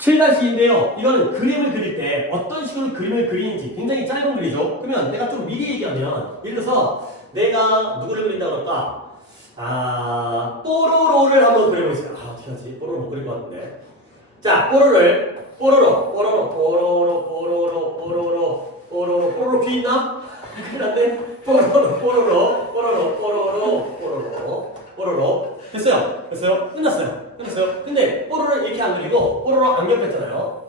7-2인데요. 이거는 그림을 그릴 때 어떤 식으로 그림을 그리는지 굉장히 짧은 글이죠. 그러면 내가 좀 미리 얘기하면 예를 들어서 내가 누구를 그린다고 할까? 뽀로로를 한번 그려보겠습니다. 어떻게 하지? 뽀로로 못 그릴 것 같은데. 자, 뽀로로 귀 있나? 그런데 뽀로로 됐어요? 끝났어요. 근데 뽀로로 이렇게 안 그리고 뽀로로 안경 뺐잖아요.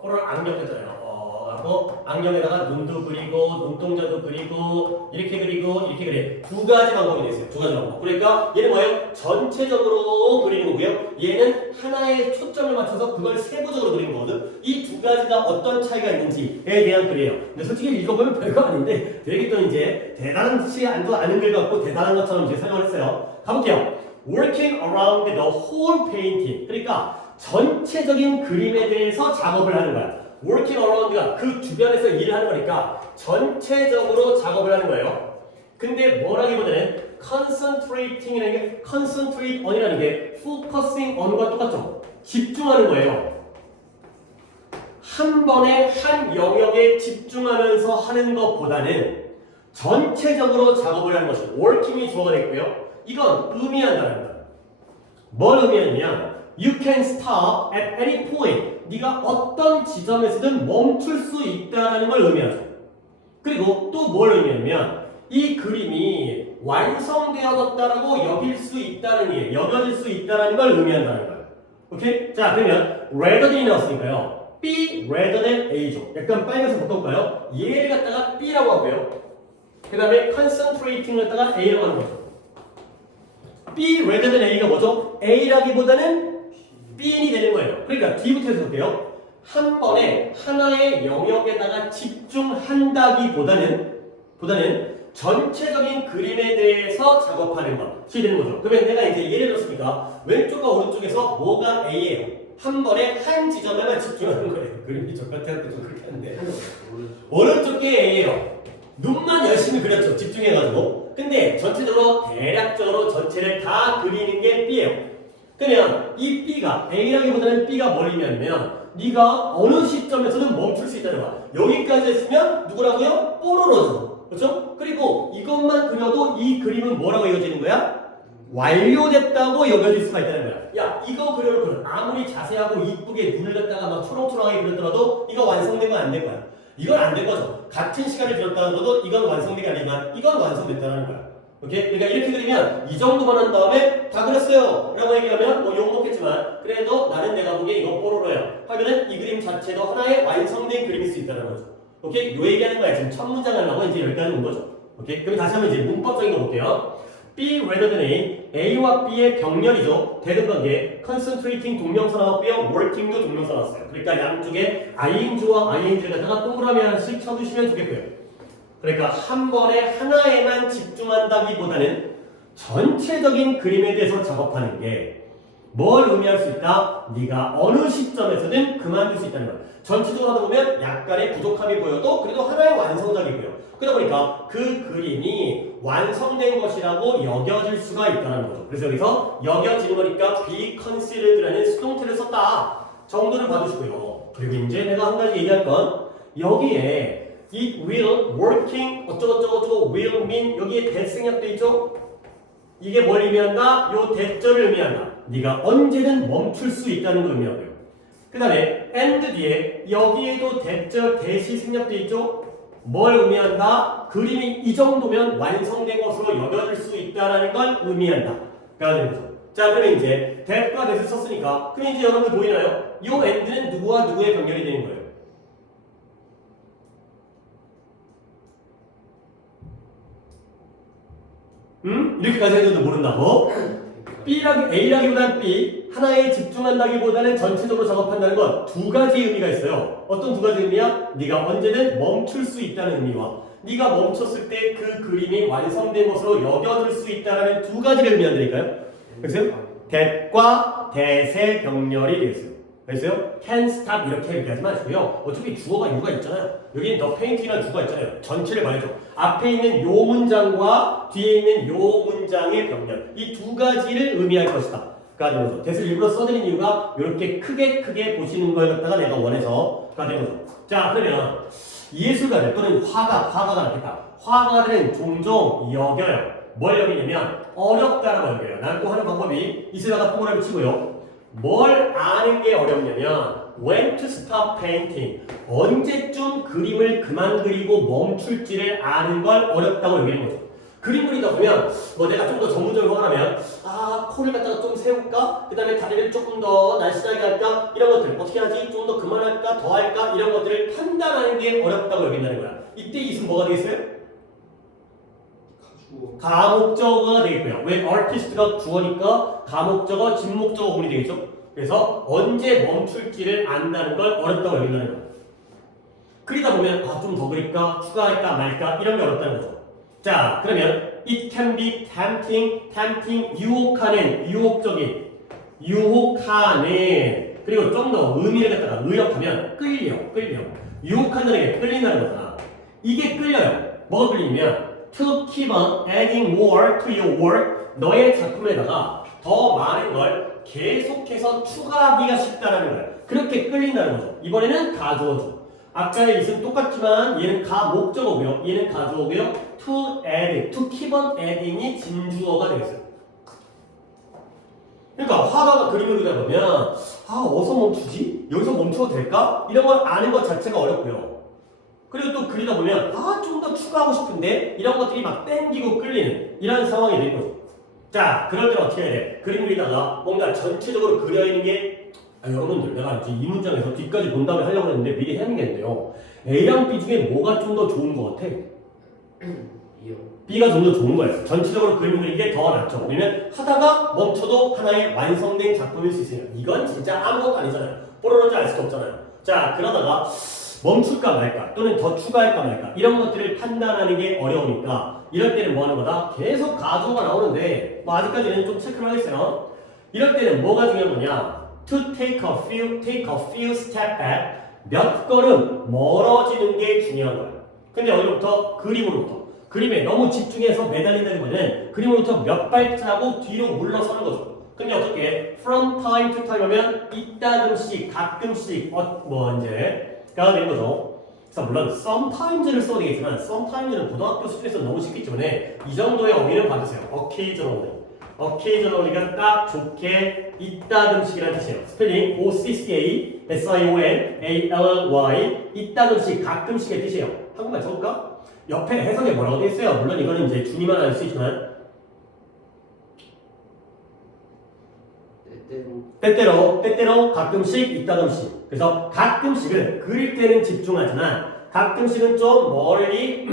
하고 안경에다가 눈도 그리고 눈동자도 그리고 이렇게 그래. 두 가지 방법이 있어요. 두 가지 방법. 그러니까 얘는 뭐예요? 전체적으로 그리는 거고요. 얘는 하나의 초점을 맞춰서 그걸 세부적으로 그리는 거거든. 이 두 가지가 어떤 차이가 있는지에 대한 글이에요. 근데 솔직히 읽어보면 별거 아닌데 되게 또 이제 대단치 않은 글 같고 대단한 것처럼 이제 설명을 했어요. 가볼게요. Working around the whole painting. 그러니까 전체적인 그림에 대해서 작업을 하는 거야. working around가 그 주변에서 일을 하는 거니까 전체적으로 작업을 하는 거예요. 근데 뭐라기보다는 concentrating이라는 게 concentrate on이라는 게 focusing on과 똑같죠. 집중하는 거예요. 한 번에 한 영역에 집중하면서 하는 것보다는 전체적으로 작업을 하는 것이 working이 주어가 됐고요. 이건 의미한다는 거야. 뭘 의미하냐면 You can stop at any point. 네가 어떤 지점에서든 멈출 수 있다는 걸 의미하죠. 그리고 또 뭘 의미하냐면 이 그림이 완성되어졌다라고 여길 수 있다는 게 여겨질 수 있다는 걸 의미한다는 거예요. 오케이? 자, 그러면 rather than이 나왔으니까요. B rather than A죠. 약간 빨간색 바꿔볼까요? 얘를 갖다가 B라고 하고요. 그 다음에 concentrating을 갖다가 A라고 하는 거죠. B rather than A가 뭐죠? A라기보다는 B인이 되는 거예요. 그러니까 D부터 해서 볼게요. 한 번에 하나의 영역에다가 집중한다기보다는 전체적인 그림에 대해서 작업하는 것이 되는 거죠. 그러면 내가 이제 예를 들었으니까 왼쪽과 오른쪽에서 뭐가 A예요. 한 번에 한 지점에만 집중하는 거예요. 그림이 저같아서 좀 그렇게 하는데 오른쪽 게 A예요. 눈만 열심히 그렸죠. 집중해가지고. 근데 전체적으로 대략적으로 전체를 다 그리는 게 B예요. 그러면 이 B가 A라기보다는 B가 뭘 의미하냐면 네가 어느 시점에서는 멈출 수 있다는 거야. 여기까지 했으면 누구라고요? 뽀로로죠. 그렇죠? 그리고 이것만 그려도 이 그림은 뭐라고 이어지는 거야? 완료됐다고 여겨질 수가 있다는 거야. 야, 이거 그려놓고 아무리 자세하고 이쁘게 눈을 갖다가 막 초롱초롱하게 그렸더라도 이거 완성된 건 안 될 거야. 이건 안 될 거죠. 같은 시간을 들었다는 것도 이건 완성된 게 아니지만 이건 완성됐다는 거야. 오케이? 그러니까 이렇게 그리면 이 정도만 한 다음에 다 그렸어요 라고 얘기하면 뭐 욕먹겠지만 그래도 나는 내가 보기에 이건 뽀로로야 하면은 이 그림 자체도 하나의 완성된 그림일 수 있다는 거죠. 오케이? 요 얘기하는 거야. 지금 첫 문장 하려고 이제 여기까지 온 거죠. 오케이? 그럼 다시 한번 이제 문법적인 거 볼게요. B rather than A, A와 B의 병렬이죠. 대등관계, concentrating 동명사 나왔고요. working도 동명사 나왔어요. 그러니까 양쪽에 ing와 ing를 갖다가 동그라미 하나씩 쳐주시면 되겠고요. 그러니까 한 번에 하나에만 집중한다기보다는 전체적인 그림에 대해서 작업하는 게 뭘 의미할 수 있다? 네가 어느 시점에서든 그만둘 수 있다는 거야. 전체적으로 하다 보면 약간의 부족함이 보여도 그래도 하나의 완성작이고요. 그러다 보니까 그 그림이 완성된 것이라고 여겨질 수가 있다는 거죠. 그래서 여기서 여겨지는 거니까 be considered라는 수동태를 썼다 정도를 봐두시고요. 그리고 이제 내가 한 가지 얘기할 건 여기에 it will, working, 어쩌고저쩌고 will mean 여기에 대생략돼 있죠? 이게 뭘 의미한다? 요 대절을 의미한다. 네가 언제든 멈출 수 있다는 걸 의미하고요. 그 다음에 and 뒤에 여기에도 대절 대시 생략돼 있죠? 뭘 의미한다? 그림이 이 정도면 완성된 것으로 여겨질 수 있다는 걸 의미한다. 가 되는 거죠. 자, 그러면 이제 that과 that을 썼으니까 그럼 이제 여러분들 보이나요? 요 and는 누구와 누구의 병렬이 되는 거예요? 이렇게까지 해도 모른다고? A라기보다는 B, 하나에 집중한다기보다는 전체적으로 작업한다는 건 두 가지 의미가 있어요. 어떤 두 가지 의미야? 네가 언제든 멈출 수 있다는 의미와 네가 멈췄을 때 그 그림이 완성된 것으로 여겨질 수 있다는 두 가지를 의미한다니까요. 그래서 that과 that의 병렬이 되겠어요. 그래서요, can stop 이렇게 얘기하지 마시고요. 어차피 주어가 유가 있잖아요. 여기는 the painting이라는 주어가 있잖아요. 전체를 말해줘. 앞에 있는 요 문장과 뒤에 있는 요 문장의 병렬. 이 두 가지를 의미할 것이다. 되는 거죠. 대을 일부러 써드린 이유가 이렇게 크게 보시는 걸 갖다가 내가 원해서가 되는 거죠. 자, 그러면 예술가들 또는 화가가 낫겠다. 화가들은 종종 여겨요. 뭘 여기냐면 어렵다라고 여겨요. 난 또 하는 방법이 이슬다가 통보를 치고요. 뭘 아는 게 어렵냐면 when to stop painting, 언제쯤 그림을 그만 그리고 멈출지를 아는 걸 어렵다고 여기는 거죠. 그림 그리다 보면 뭐 내가 좀 더 전문적으로 하면 코를 갖다가 좀 세울까? 그 다음에 다리를 조금 더 날씬하게 할까? 이런 것들 어떻게 하지? 좀 더 그만할까? 더 할까? 이런 것들을 판단하는 게 어렵다고 여긴다는 거야. 이때 이승 뭐가 되겠어요? 가목적어가 되겠고요. 왜 artist가 주어니까 가목적어, 진목적어 구문이 되겠죠? 그래서 언제 멈출지를 안다는 걸 어렵다고 여긴다는 거예요. 그리다 보면 좀 더 그릴까? 추가할까? 말까? 이런 게 어렵다는 거죠. 자, 그러면 it can be tempting, 유혹하는, 유혹적인, 유혹하는, 그리고 좀 더 의미를 갖다가 의역하면 끌려. 유혹한다는 게 끌린다는 거잖아. 이게 끌려요. 뭐가 끌리냐면 to keep on adding more to your work, 너의 작품에다가 더 많은 걸 계속해서 추가하기가 쉽다는 거예요. 그렇게 끌린다는 거죠. 이번에는 가주어죠. 아까의 있은 똑같지만 얘는 가목적어고요. 얘는 가주어고요. to add, to keep on adding이 진주어가 되겠어요. 그러니까 화가가 그림을 그리다 보면 어디서 멈추지? 여기서 멈춰도 될까? 이런 걸 아는 것 자체가 어렵고요. 그리고 또 그리다 보면 좀 더 추가하고 싶은데 이런 것들이 막 땡기고 끌리는 이런 상황이 되는 거죠. 자, 그럴 때는 어떻게 해야 돼? 그림 그리다가 뭔가 전체적으로 그려있는 게 여러분들 내가 이제 이 문장에서 뒤까지 본 다음에 하려고 했는데 미리 해야겠는데요. A랑 B 중에 뭐가 좀 더 좋은 것 같아? B가 좀 더 좋은 거예요. 전체적으로 그림 그리는 게 더 낫죠. 왜냐면 하다가 멈춰도 하나의 완성된 작품일 수 있으니까. 이건 진짜 아무것도 아니잖아요. 뽀로로인지 알 수도 없잖아요. 자, 그러다가 멈출까 말까 또는 더 추가할까 말까 이런 것들을 판단하는 게 어려우니까 이럴 때는 뭐 하는 거다? 계속 가주어가 나오는데 뭐 아직까지는 좀 체크를 하겠어요. 이럴 때는 뭐가 중요한 거냐? To take a few step back, 몇 걸음 멀어지는 게 중요한 거예요. 근데 어디로부터? 그림으로부터. 그림에 너무 집중해서 매달린다기보다는 그림으로부터 몇 발자국 뒤로 물러서는 거죠. 근데 어떻게? From time to time 하면 이따금씩, 가끔씩, 가 되는 거죠. 그래서 물론 sometimes를 써야 되겠지만 sometimes는 고등학교 수준에서 너무 쉽기 때문에 이 정도의 어휘를 받으세요. occasionally가 딱 좋게 이따금씩이라는 뜻이에요. 스펠링 occasionally 이따금씩 가끔씩의 뜻이에요. 한국말 적을까? 옆에 해석에 뭐라고 돼 있어요? 물론 이거는 이제 준이만 알 수 있지만 때때로 가끔씩 이따금씩. 그래서 가끔씩은 그릴 때는 집중하지만 가끔씩은 좀 멀리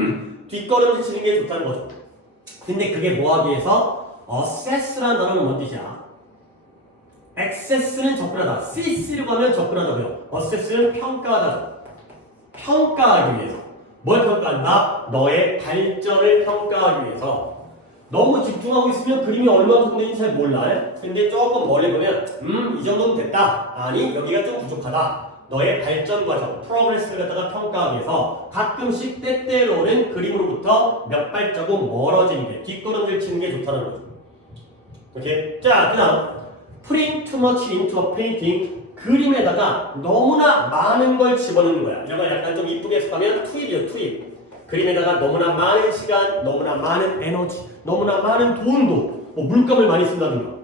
뒷걸음질 치는 게 좋다는 거죠. 근데 그게 뭐하기 위해서 assess라는 단어는 뭔 뜻이야? access는 접근하다. CC로 가면 접근하다고요. assess는 평가하다. 평가하기 위해서. 뭘 평가한다? 너의 발전을 평가하기 위해서. 너무 집중하고 있으면 그림이 얼마나 좋은지 잘 몰라. 근데 조금 멀리 보면 이 정도면 됐다. 아니 여기가 좀 부족하다. 너의 발전 과정, 프로그레스를 갖다가 평가하기 위해서 가끔씩 때때로는 그림으로부터 몇 발자국 멀어지는 게 뒷걸음질 치는 게 좋다는 거죠. 오케이? 자, 그 다음 putting too much into a painting, 그림에다가 너무나 많은 걸 집어넣는 거야. 이런 걸 약간 좀 이쁘게 해석하면 투입이에요. 투입. 그림에다가 너무나 많은 시간, 너무나 많은 에너지, 너무나 많은 돈도, 물감을 많이 쓴다든가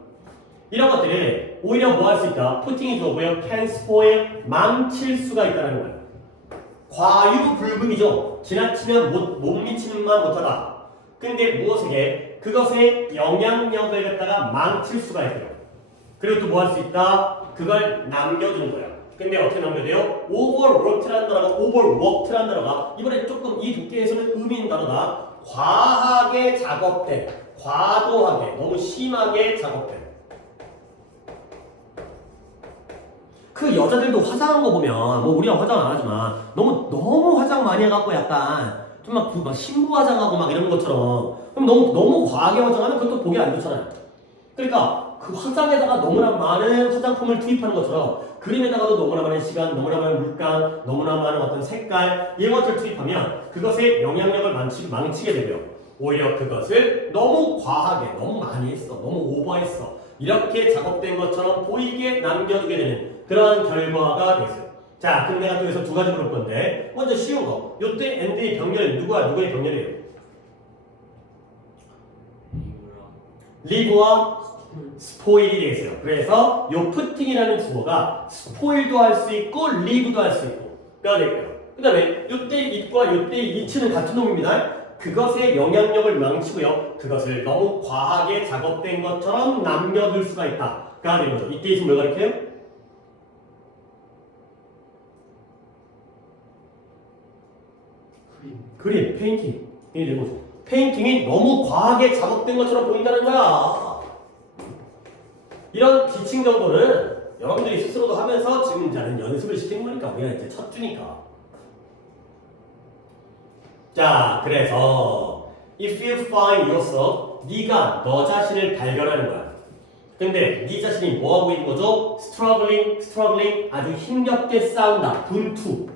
이런 것들을 오히려 뭐 할 수 있다? putting이 좋고요. can spoil, 망칠 수가 있다는 거예요. 과유불급이죠. 지나치면 못 미치는만 못하다. 근데 무엇에게? 그것의 영향력을 갖다가 망칠 수가 있어요. 그리고 또 뭐 할 수 있다? 그걸 남겨주는 거야. 근데 어떻게 남겨돼요? overworked라는 단어가 이번에 조금 이 두께에서는 의미 있는 단어가 과하게 작업된, 과도하게, 너무 심하게 작업된. 그 여자들도 화장한 거 보면 우리가 화장 안 하지만 너무 화장 많이 해갖고 약간 좀 막 신부 화장하고 막 이런 것처럼 그럼 너무 과하게 화장하면 그것도 보기 안 좋잖아요. 그러니까 그 화장에다가 너무나 많은 화장품을 투입하는 것처럼 그림에다가도 너무나 많은 시간, 너무나 많은 물감, 너무나 많은 어떤 색깔 이런 것들을 투입하면 그것의 영향력을 망치게 되고요. 오히려 그것을 너무 과하게, 너무 많이 했어, 너무 오버했어 이렇게 작업된 것처럼 보이게 남겨두게 되는 그러한 결과가 되겠어요. 자, 그럼 내가 또 여기서 두 가지 물을 건데 먼저 쉬운 거. 요때 엔드의 병렬 누구와 누구의 병렬이에요? 리브와 스포일이 되겠어요. 그래서 요 푸팅이라는 주어가 스포일도 할 수 있고 리브도 할 수 있고 가 되고요. 그 다음에 요때 it과 요때 it는 같은 놈입니다. 그것의 영향력을 망치고요. 그것을 너무 과하게 작업된 것처럼 남겨둘 수가 있다 가 되는 거죠. 이때 있으면 뭘 가르쳐요? 그림, 페인팅이 되는 거죠. 페인팅이 너무 과하게 작업된 것처럼 보인다는 거야. 이런 지칭 정도는 여러분들이 스스로도 하면서 지금 이제는 연습을 시키는 거니까 우리가 이제 첫 주니까. 자, 그래서 if you find yourself, 네가 너 자신을 발견하는 거야. 근데 네 자신이 뭐 하고 있는 거죠? struggling, 아주 힘겹게 싸운다. 분투,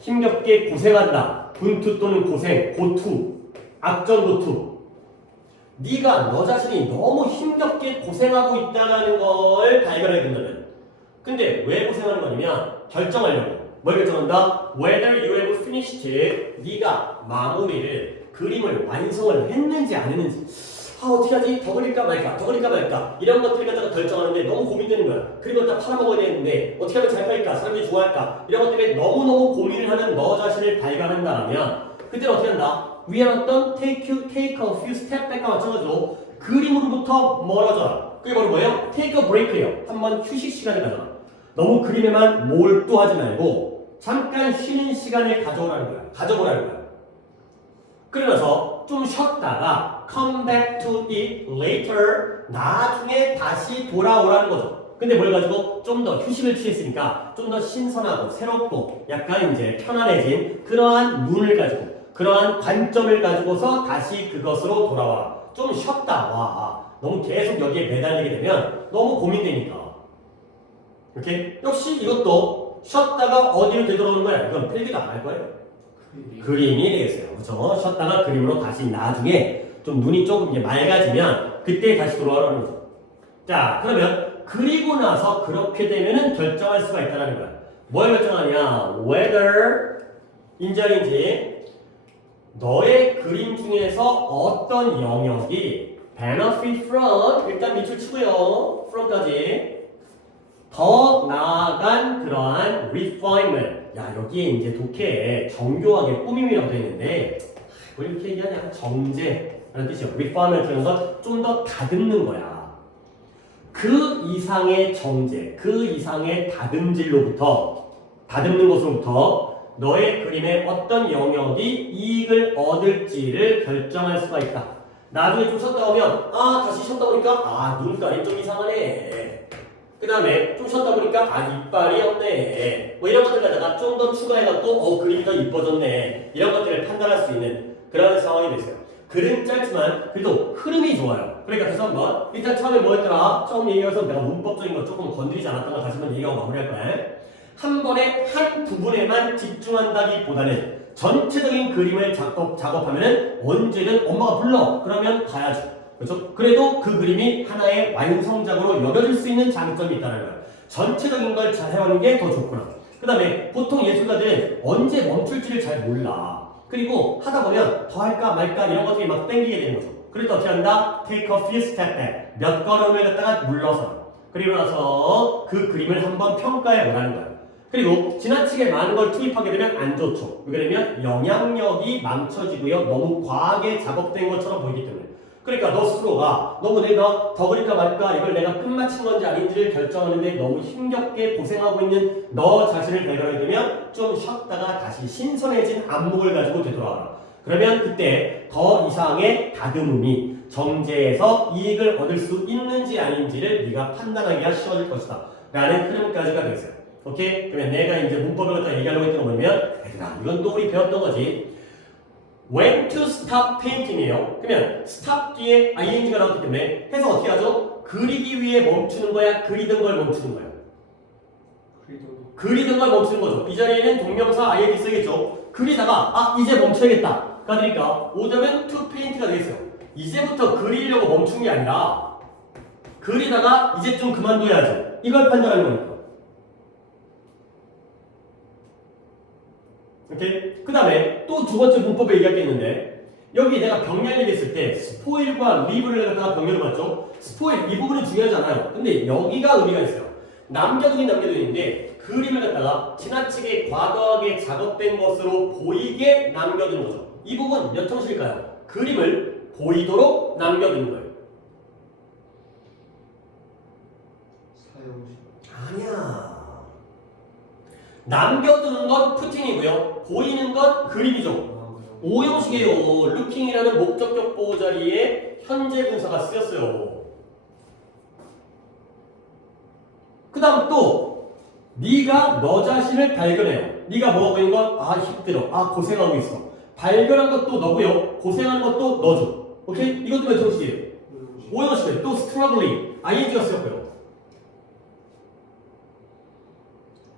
힘겹게 고생한다. 분투 또는 고생, 고투, 악전고투. 네가 너 자신이 너무 힘겹게 고생하고 있다는 걸 발견하게 된다면, 근데 왜 고생하는 거냐면 결정하려고. 뭘 결정한다? Whether you have finished it, 네가 마무리를, 그림을 완성을 했는지 안 했는지. 어떻게 하지? 더 그릴까 말까 이런 것들을 갖다가 결정하는데 너무 고민되는 거야. 그리고 다 팔아먹어야 되는데 어떻게 하면 잘 팔릴까? 사람들이 좋아할까? 이런 것 때문에 너무너무 고민을 하는 너 자신을 발견한다면 그때는 어떻게 한다? 위에 어떤 take a few step back과 마찬가지로 그림으로부터 멀어져라. 그게 바로 뭐예요? take a break예요. 한번 휴식 시간을 가져라. 너무 그림에만 몰두하지 말고 잠깐 쉬는 시간을 가져보라는 거야. 그러면서 좀 쉬었다가 come back to it later, 나중에 다시 돌아오라는 거죠. 근데 뭘 가지고 좀 더 휴식을 취했으니까 좀 더 신선하고 새롭고 약간 이제 편안해진 그러한 눈을 가지고, 그러한 관점을 가지고서 다시 그것으로 돌아와라. 좀 쉬었다 와. 너무 계속 여기에 매달리게 되면 너무 고민되니까. 이렇게 역시 이것도 쉬었다가 어디로 되돌아오는 거야? 이건 필기도 안 할 거예요. 그림이 되겠어요. 그렇죠? 쉬었다가 그림으로 다시 나중에 좀 눈이 조금 이제 맑아지면 그때 다시 돌아오라는 거죠. 자, 그러면 그리고 나서 그렇게 되면은 결정할 수가 있다는 거야. 뭘 결정하냐? Whether 인자인지 너의 그림 중에서 어떤 영역이 benefit from, 일단 밑줄 치고요. from까지 더 나아간 그러한 refinement. 야, 여기에 이제 독해에 정교하게 꾸밈이라고 되어 있는데 왜 이렇게 얘기하냐? 정제라는 뜻이요. refinement라는 건 좀 더 다듬는 거야. 그 이상의 정제, 그 이상의 다듬질로부터, 다듬는 것으로부터 너의 그림의 어떤 영역이 이익을 얻을지를 결정할 수가 있다. 나중에 좀 쉬었다 오면 다시 쉬었다 보니까 눈깔이 좀 이상하네. 그 다음에 좀 쉬었다 보니까 이빨이 없네. 뭐 이런 것들 갖다가 좀 더 추가해갖고 그림이 더 이뻐졌네. 이런 것들을 판단할 수 있는 그런 상황이 됐어요. 글은 짧지만 그래도 흐름이 좋아요. 그러니까 그래서 한번 일단 처음에 뭐였더라? 처음 얘기해서 내가 문법적인 거 조금 건드리지 않았던 거 다시 한번 얘기하고 마무리할 거야. 한 번에 한 부분에만 집중한다기보다는 전체적인 그림을 작업하면은 언제든 엄마가 불러. 그러면 가야죠. 그렇죠? 그래도 그 그림이 하나의 완성작으로 여겨질 수 있는 장점이 있다는 거예요. 전체적인 걸 잘 해오는 게 더 좋구나. 그 다음에 보통 예술가들은 언제 멈출지를 잘 몰라. 그리고 하다 보면 더 할까 말까 이런 것들이 막 땡기게 되는 거죠. 그래서 어떻게 한다? Take a few step back. 몇 걸음을 갖다가 물러서. 그리고 나서 그 그림을 한번 평가해 보라는 거예요. 그리고 지나치게 많은 걸 투입하게 되면 안 좋죠. 왜냐면 영향력이 망쳐지고요. 너무 과하게 작업된 것처럼 보이기 때문에. 그러니까 너 스스로가 너무 내가 더 그릴까 말까 이걸 내가 끝마친 건지 아닌지를 결정하는데 너무 힘겹게 고생하고 있는 너 자신을 발견하게 되면 좀 쉬었다가 다시 신선해진 안목을 가지고 되돌아와라. 그러면 그때 더 이상의 다듬음이 정제에서 이익을 얻을 수 있는지 아닌지를 네가 판단하기가 쉬워질 것이다 라는 흐름까지가 되겠어요. 오케이? 그러면 내가 이제 문법을 갖다 얘기하려고 했던 건 뭐냐면 얘들아 이건 또 우리 배웠던 거지. When to stop painting이에요. 그러면 stop 뒤에 ing가 나왔기 때문에 해서 어떻게 하죠? 그리기 위해 멈추는 거야? 그리던 걸 멈추는 거야? 그리던 걸 멈추는 거죠. 이 자리에는 동명사 ing 쓰겠죠. 그리다가 이제 멈춰야겠다. 그러니까 오자면 to paint가 되겠어요. 이제부터 그리려고 멈춘 게 아니라 그리다가 이제 좀 그만둬야지. 이걸 판단하는 거니까. 오케이? 그 다음에 또 두 번째 문법에 얘기할 게 있는데 여기 내가 병렬 얘기했을 때 스포일과 리브를 갖다가 병렬을 봤죠? 스포일 이 부분은 중요하지 않아요. 근데 여기가 의미가 있어요. 남겨두기인데 그림을 갖다가 지나치게 과도하게 작업된 것으로 보이게 남겨두는 거죠. 이 부분 몇 형식일까요? 그림을 보이도록 남겨두는 거예요. 아니야. 남겨두는 건 푸팅이고요. 보이는 건 그림이죠. 5형식이에요. 루킹이라는 목적격 보호 자리에 현재 분사가 쓰였어요. 그 다음 또 네가 너 자신을 발견해요. 네가 뭐하고 있는 건 아 힘들어. 아 고생하고 있어. 발견한 것도 너고요. 고생하는 것도 너죠. 오케이? 이것도 몇 형식이에요? 5형식이에요. 또 struggling. ing가 쓰였고요.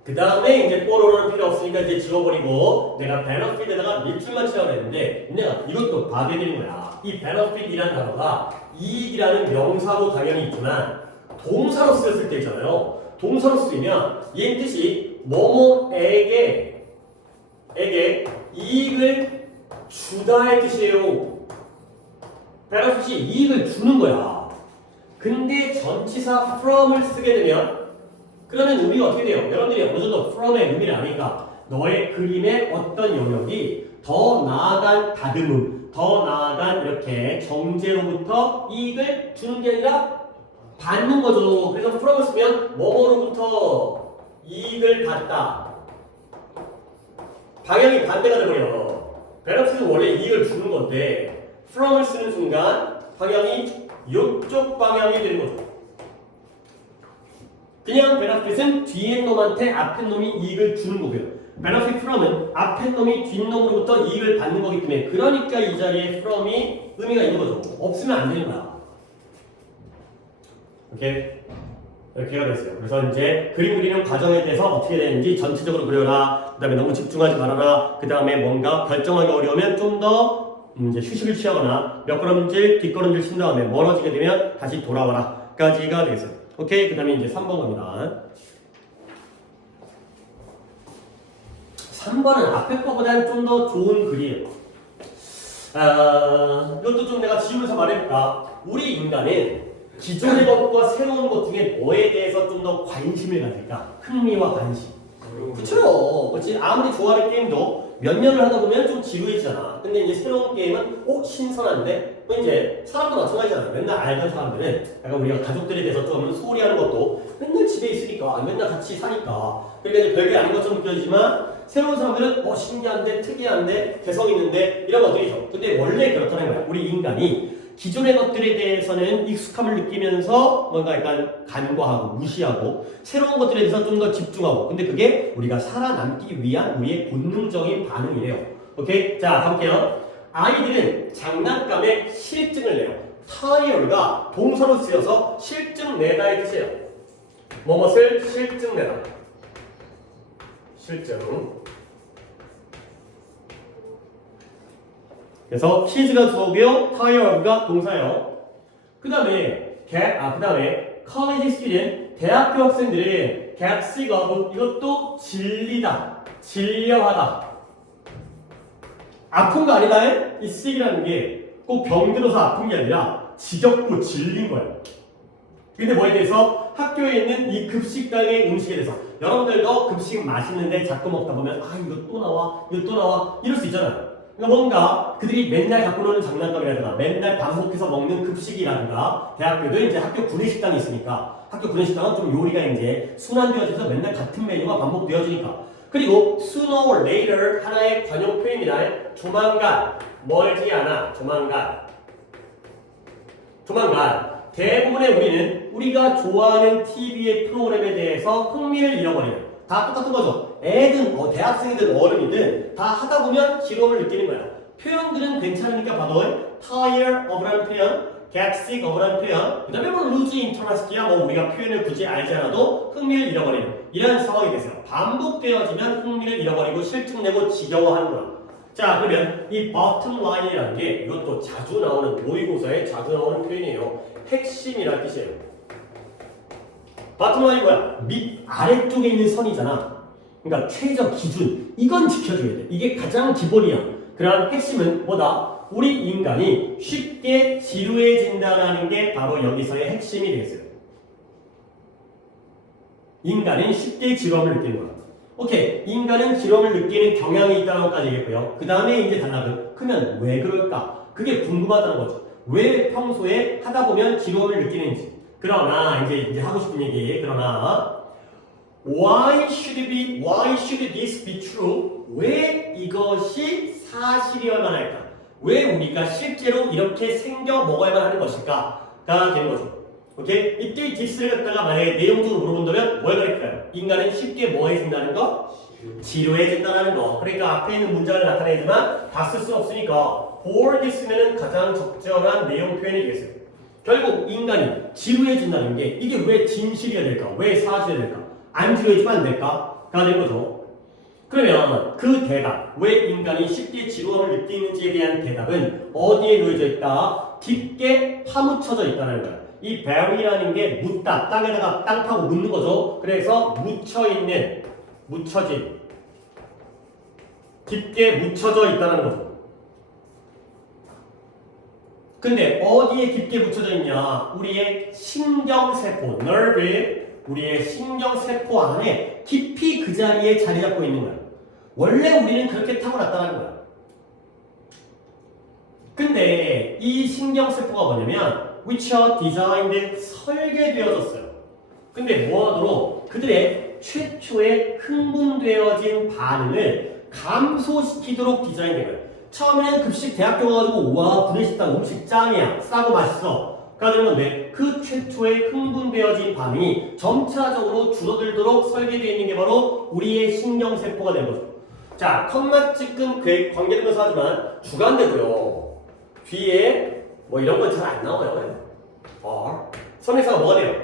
그 다음에 이제 뽀로로는 필요 없으니까 이제 지워버리고 내가 benefit에다가 밑줄만 치라고 했는데 내가 이것도 봐야 되는 거야. 이 benefit이라는 단어가 이익이라는 명사로 당연히 있지만 동사로 쓰였을 때 있잖아요. 동사로 쓰이면 얘 뜻이 뭐뭐에게 이익을 주다의 뜻이에요. benefit이 이익을 주는 거야. 근데 전치사 from을 쓰게 되면 그러면 의미가 어떻게 돼요? 여러분들이 어느 정도 from의 의미를 아니까 너의 그림의 어떤 영역이 더 나아간 다듬음, 더 나아간 이렇게 정제로부터 이익을 주는 게 아니라 받는 거죠. 그래서 from을 쓰면 뭐뭐로부터 이익을 받다. 방향이 반대가 돼버려. benefit은 원래 이익을 주는 건데 from을 쓰는 순간 방향이 이쪽 방향이 되는 거죠. 그냥 benefit은 뒤에 놈한테 앞에 놈이 이익을 주는 거고요. benefit from은 앞에 놈이 뒷놈으로부터 이익을 받는 거기 때문에 그러니까 이 자리에 from이 의미가 있는 거죠. 없으면 안 되는 거야. 오케이? 이렇게가 됐어요. 그래서 이제 그림 그리는 과정에 대해서 어떻게 되는지 전체적으로 그려라. 그 다음에 너무 집중하지 말아라. 그 다음에 뭔가 결정하기 어려우면 좀 더 이제 휴식을 취하거나 몇 걸음질, 뒷걸음질 친 다음에 멀어지게 되면 다시 돌아와라. 까지가 되겠어요. 오케이, 그 다음에 이제 3번 갑니다. 3번은 앞에 거보다는 좀 더 좋은 글이에요. 이것도 좀 내가 지우면서 말해볼까. 우리 인간은 기존의 것과 새로운 것 중에 뭐에 대해서 좀 더 관심을 가질까? 흥미와 관심. 그쵸? 그렇지? 아무리 좋아하는 게임도 몇 년을 하다 보면 좀 지루해지잖아. 근데 이제 새로운 게임은 신선한데? 이제 사람도 마찬가지잖아. 맨날 알던 사람들은 약간 우리가 가족들에 대해서 좀 소홀히 하는 것도 맨날 집에 있으니까, 맨날 같이 사니까. 그러니까 이제 별게 아닌 것처럼 느껴지지만 새로운 사람들은 신기한데, 특이한데, 개성 있는데 이런 것들이죠. 근데 원래 그렇다는 거야. 우리 인간이 기존의 것들에 대해서는 익숙함을 느끼면서 뭔가 약간 간과하고 무시하고 새로운 것들에 대해서 좀 더 집중하고 근데 그게 우리가 살아남기 위한 우리의 본능적인 반응이래요. 오케이? 자, 가볼게요. 아이들은 장난감에 실증을 내요. tire가 동사로 쓰여서 실증 내다의 뜻이에요. 뭐뭇을 실증 내다. 실증. 그래서 kids가 주어고요, tire가 동사예요. 그 다음에 college student, 대학교 학생들은 get sick of, 이것도 질리다, 질려하다. 아픈 거 아니다. 이 sick이라는 게 꼭 병들어서 아픈 게 아니라 지겹고 질린 거야. 근데 뭐에 대해서 학교에 있는 이 급식당의 음식에 대해서 여러분들도 급식 맛있는데 자꾸 먹다 보면 이거 또 나와, 이거 또 나와 이럴 수 있잖아요. 그러니까 뭔가 그들이 맨날 갖고 노는 장난감이라든가 맨날 반복해서 먹는 급식이라든가 대학교도 이제 학교 구내식당이 있으니까 학교 구내식당은 좀 요리가 이제 순환되어져서 맨날 같은 메뉴가 반복되어지니까 그리고 sooner or later 하나의 관용 표현이다. 조만간, 멀지 않아, 조만간 대부분의 우리는 우리가 좋아하는 TV의 프로그램에 대해서 흥미를 잃어버려요. 다 똑같은 거죠. 애든 대학생이든 어른이든 다 하다 보면 지루함을 느끼는 거야. 표현들은 괜찮으니까 봐도 tire of라는 표현, get sick of라는 표현, 그 다음에 lose interest야 우리가 표현을 굳이 알지 않아도 흥미를 잃어버리는 이런 상황이 됐어요. 반복되어지면 흥미를 잃어버리고 실증내고 지겨워하는 거야. 자, 그러면 이 bottom line이라는 게 이것도 자주 나오는 모의고사에 자주 나오는 표현이에요. 핵심이라는 뜻이에요. 바텀라인이 뭐야? 밑 아래쪽에 있는 선이잖아. 그러니까 최저 기준 이건 지켜줘야 돼. 이게 가장 기본이야. 그러한 핵심은 뭐다? 우리 인간이 쉽게 지루해진다라는 게 바로 여기서의 핵심이 되겠어요. 인간은 쉽게 지루함을 느끼는 거야. 오케이, 인간은 지루함을 느끼는 경향이 있다는 것까지 얘기했고요. 그 다음에 이제 단락은 그러면 왜 그럴까? 그게 궁금하다는 거죠. 왜 평소에 하다 보면 지루함을 느끼는지. 그러나 이제 하고 싶은 얘기. 그러나 why should this be true? 왜 이것이 사실이어야만 할까? 왜 우리가 실제로 이렇게 생겨 먹어야만 하는 것일까가 되는 거죠. 오케이? 이때 this를 갖다가 만약에 내용적으로 물어본다면 뭘 가르쳐요? 인간은 쉽게 뭐 해진다는 거? 지루해진다는 거. 그러니까 앞에 있는 문장을 나타내지만 다 쓸 수 없으니까 for this면은 가장 적절한 내용 표현이 되겠어요. 결국 인간이 지루해진다는 게 이게 왜 진실이어야 될까? 왜 사실이어야 될까? 안 지루해지면 안 될까? 가 되는 거죠. 그러면 그 대답, 왜 인간이 쉽게 지루함을 느끼는지에 대한 대답은 어디에 놓여져 있다? 깊게 파묻혀져 있다는 거야. 이 bury라는 게 묻다, 땅에다가 땅 파고 묻는 거죠. 그래서 묻혀있는, 묻혀진, 깊게 묻혀져 있다는 거죠. 근데 어디에 깊게 묻혀져 있냐? 우리의 신경세포, nerve, 우리의 신경세포 안에 깊이 그 자리에 자리 잡고 있는 거야. 원래 우리는 그렇게 타고났다는 거야. 근데 이 신경세포가 뭐냐면 which are designed, 설계되어졌어요. 근데 뭐하도록 그들의 최초의 흥분되어진 반응을 감소시키도록 디자인된 거예요. 처음에는 급식 대학교 가가지고 와 구내식당 음식 짱이야 싸고 맛있어 가 되는 건데 그 최초의 흥분되어진 반응이 점차적으로 줄어들도록 설계되어 있는 게 바로 우리의 신경세포가 되는 거죠. 자, 컴마찌끔 관계되면서 하지만 주관되고요. 뒤에 뭐 이런 건 잘 안 나와요. 선행사가 뭐가 돼요?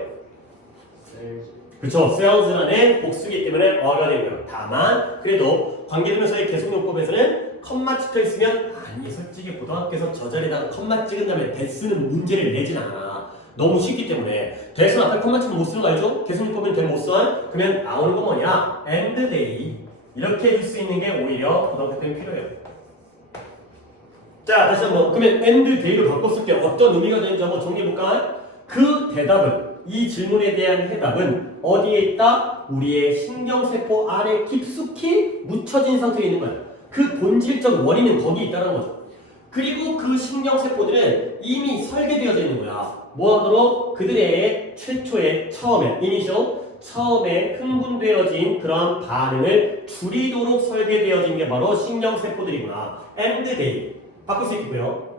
그쵸, sales라는 복수기 때문에 어가 되고요. 다만 그래도 관계되면서의 계속용법에서는 컴마 찍혀 있으면 아니 솔직히 고등학교에서 저 자리에다가 컴마 찍은 다음에 대쓰는 문제를 내진 않아. 너무 쉽기 때문에 대수 앞에 컴마 찍으면 못 쓰는 거 알죠? 계속용법은 대 못 써. 그러면 나오는 거 뭐냐? and they 이렇게 해줄 수 있는 게 오히려 고등학교 때는 필요해요. 자, 다시 한번 그러면 and they로 바꿨을 때 어떤 의미가 되는지 한번 정리해볼까? 그 대답은 이 질문에 대한 해답은 어디에 있다? 우리의 신경세포 안에 깊숙이 묻혀진 상태에 있는 거야. 그 본질적 원인은 거기 있다는 거죠. 그리고 그 신경세포들은 이미 설계되어져 있는 거야. 뭐하도록 그들의 최초의 처음에 흥분되어진 그런 반응을 줄이도록 설계되어진 게 바로 신경세포들이구나. and they 바꿀 수 있고요.